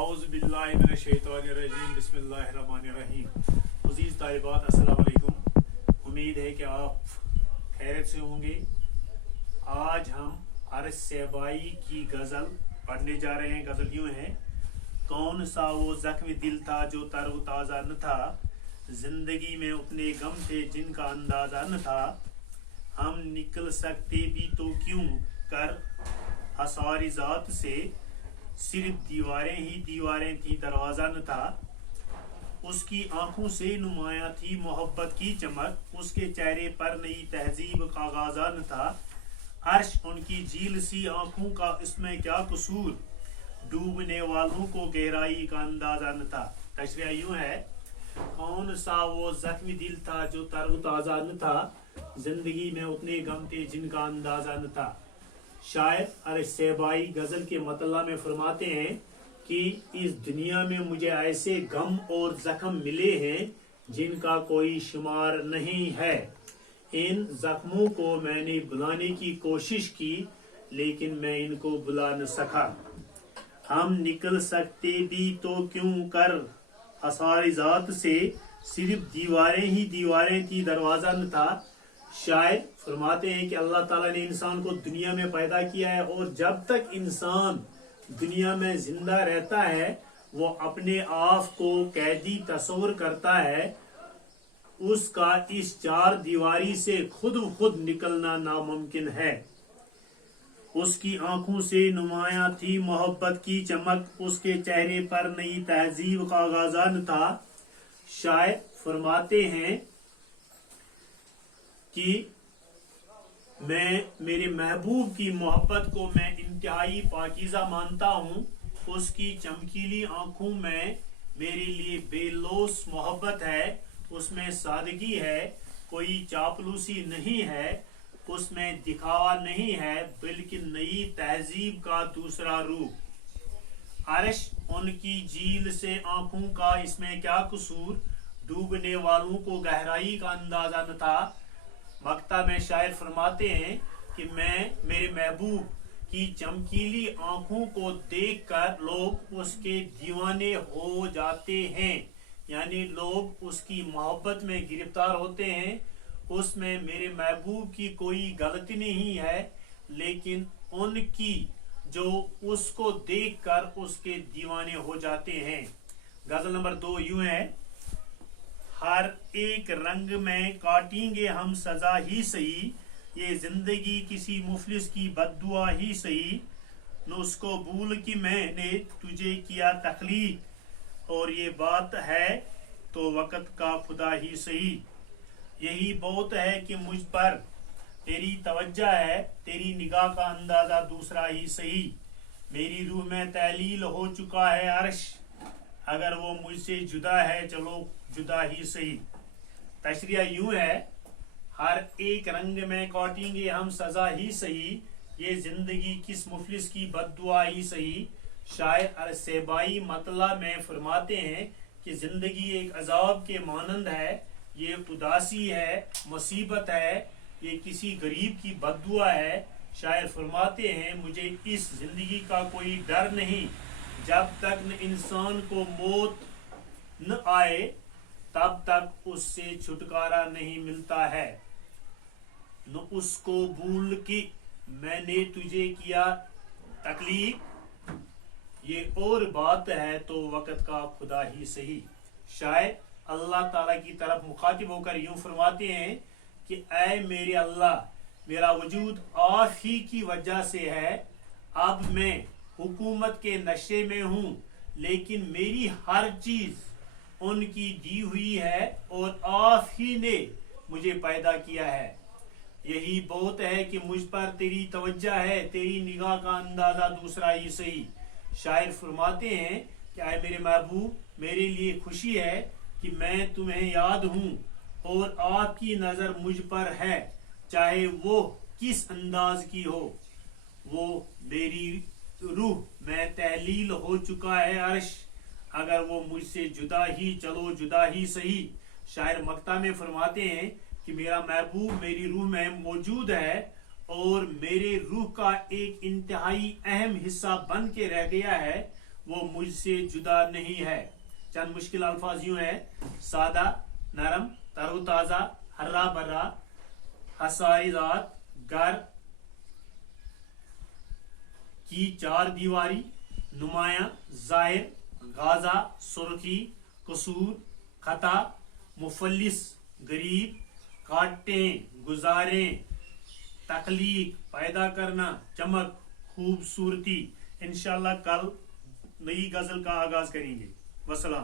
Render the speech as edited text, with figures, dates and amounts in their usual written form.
اعوذ باللہ من الشیطان الرجیم بسم اللہ الرحمن الرحیم۔ عزیز طالبات السلام علیکم، امید ہے کہ آپ خیریت سے ہوں گے۔ آج ہم عرش سیبائی کی غزل پڑھنے جا رہے ہیں۔ غزل یوں ہے: کون سا وہ زخمی دل تھا جو تر و تازہ نہ تھا، زندگی میں اتنے غم تھے جن کا اندازہ نہ تھا، ہم نکل سکتے بھی تو کیوں کر حصار ذات سے، صرف دیواریں ہی دیواریں تھی دروازہ نہ تھا، اس کی آنکھوں سے نمایاں تھی محبت کی چمک، اس کے چہرے پر نئی تہذیب کا غازہ نہ تھا، عرش ان کی جھیل سی آنکھوں کا اس میں کیا قصور، ڈوبنے والوں کو گہرائی کا اندازہ نہ تھا۔ تشریح یوں ہے: کون سا وہ زخمی دل تھا جو تر و تازہ نہ تھا، زندگی میں اتنے غم تھے جن کا اندازہ نہ تھا۔ شاعر عرش سیبائی غزل کے مطلع میں فرماتے ہیں کہ اس دنیا میں مجھے ایسے غم اور زخم ملے ہیں جن کا کوئی شمار نہیں ہے، ان زخموں کو میں نے بھلانے کی کوشش کی لیکن میں ان کو بھلا نہ سکا، ہم نکل سکتے بھی تو کیوں کر حصار ذات سے، صرف دیواریں ہی دیواریں تھی دروازہ نہ تھا۔ شاعر فرماتے ہیں کہ اللہ تعالیٰ نے انسان کو دنیا میں پیدا کیا ہے، اور جب تک انسان دنیا میں زندہ رہتا ہے وہ اپنے آپ کو قیدی تصور کرتا ہے، اس کا اس چار دیواری سے خود نکلنا ناممکن ہے۔ اس کی آنکھوں سے نمایاں تھی محبت کی چمک، اس کے چہرے پر نئی تہذیب کا غازہ نہ تھا۔ شاعر فرماتے ہیں کہ میں میرے محبوب کی محبت کو میں انتہائی پاکیزہ مانتا ہوں، اس کی چمکیلی آنکھوں میں میرے لیے بے لوث محبت ہے، اس میں سادگی ہے، کوئی چاپلوسی نہیں ہے، اس میں دکھاوا نہیں ہے بلکہ نئی تہذیب کا دوسرا روپ، عرش ان کی جھیل سے آنکھوں کا اس میں کیا قصور، ڈوبنے والوں کو گہرائی کا اندازہ نہ تھا۔ مقطع میں شاعر فرماتے ہیں کہ میں میرے محبوب کی چمکیلی آنکھوں کو دیکھ کر لوگ اس کے دیوانے ہو جاتے ہیں، یعنی لوگ اس کی محبت میں گرفتار ہوتے ہیں، اس میں میرے محبوب کی کوئی غلطی نہیں ہے لیکن ان کی جو اس کو دیکھ کر اس کے دیوانے ہو جاتے ہیں۔ غزل نمبر 2 یوں ہے: ہر ایک رنگ میں کاٹیں گے ہم سزا ہی سہی، یہ زندگی کسی مفلس کی بد دعا ہی سہی، نہ اس کو بھول کہ میں نے تجھے کیا تخلیق، اور یہ بات ہے تو وقت کا خدا ہی سہی، یہی بہت ہے کہ مجھ پر تیری توجہ ہے، تیری نگاہ کا اندازہ دوسرا ہی سہی، میری روح میں تعلیل ہو چکا ہے عرش، اگر وہ مجھ سے جدا ہے چلو جدا ہی سہی۔ تشریح یوں ہے: ہر ایک رنگ میں کاٹیں گے ہم سزا ہی سہی، یہ زندگی کس مفلس کی بد دعا ہی سہی۔ شاعر عرش سیبائی مطلع میں فرماتے ہیں کہ زندگی ایک عذاب کے مانند ہے، یہ اداسی ہے، مصیبت ہے، یہ کسی غریب کی بد دعا ہے۔ شاعر فرماتے ہیں مجھے اس زندگی کا کوئی ڈر نہیں، جب تک نہ انسان کو موت نہ آئے تب تک اس سے چھٹکارا نہیں ملتا ہے، نہ اس کو بھول کہ میں نے تجھے کیا تخلیق، یہ اور بات ہے تو وقت کا خدا ہی سہی۔ شاعر اللہ تعالیٰ کی طرف مخاطب ہو کر یوں فرماتے ہیں کہ اے میرے اللہ، میرا وجود آپ ہی کی وجہ سے ہے، اب میں حکومت کے نشے میں ہوں لیکن میری ہر چیز ان کی دی ہوئی ہے اور آپ ہی نے مجھے پیدا کیا ہے، یہی بہت ہے کہ مجھ پر تیری توجہ ہے، تیری نگاہ کا اندازہ دوسرا ہی سہی۔ شاعر فرماتے ہیں کہ اے میرے محبوب، میرے لیے خوشی ہے کہ میں تمہیں یاد ہوں اور آپ کی نظر مجھ پر ہے، چاہے وہ کس انداز کی ہو، وہ میری روح میں تحلیل ہو چکا ہے عرش، اگر وہ مجھ سے جدا ہی چلو جدا ہی سہی۔ شاعر مقطع میں فرماتے ہیں کہ میرا محبوب میری روح میں موجود ہے اور میرے روح کا ایک انتہائی اہم حصہ بن کے رہ گیا ہے، وہ مجھ سے جدا نہیں ہے. چند مشکل الفاظ یوں ہے: سادہ، نرم، تر و تازہ، ہرا بھرا، حسائی ذات، گھر کی چار دیواری، نمایاں، ظاہر، غازہ، سرخی، قصور، خطا، مفلس، غریب، کاٹیں، گزاریں، تخلیق، پیدا کرنا، چمک، خوبصورتی. انشاءاللہ کل نئی غزل کا آغاز کریں گے. وسلام.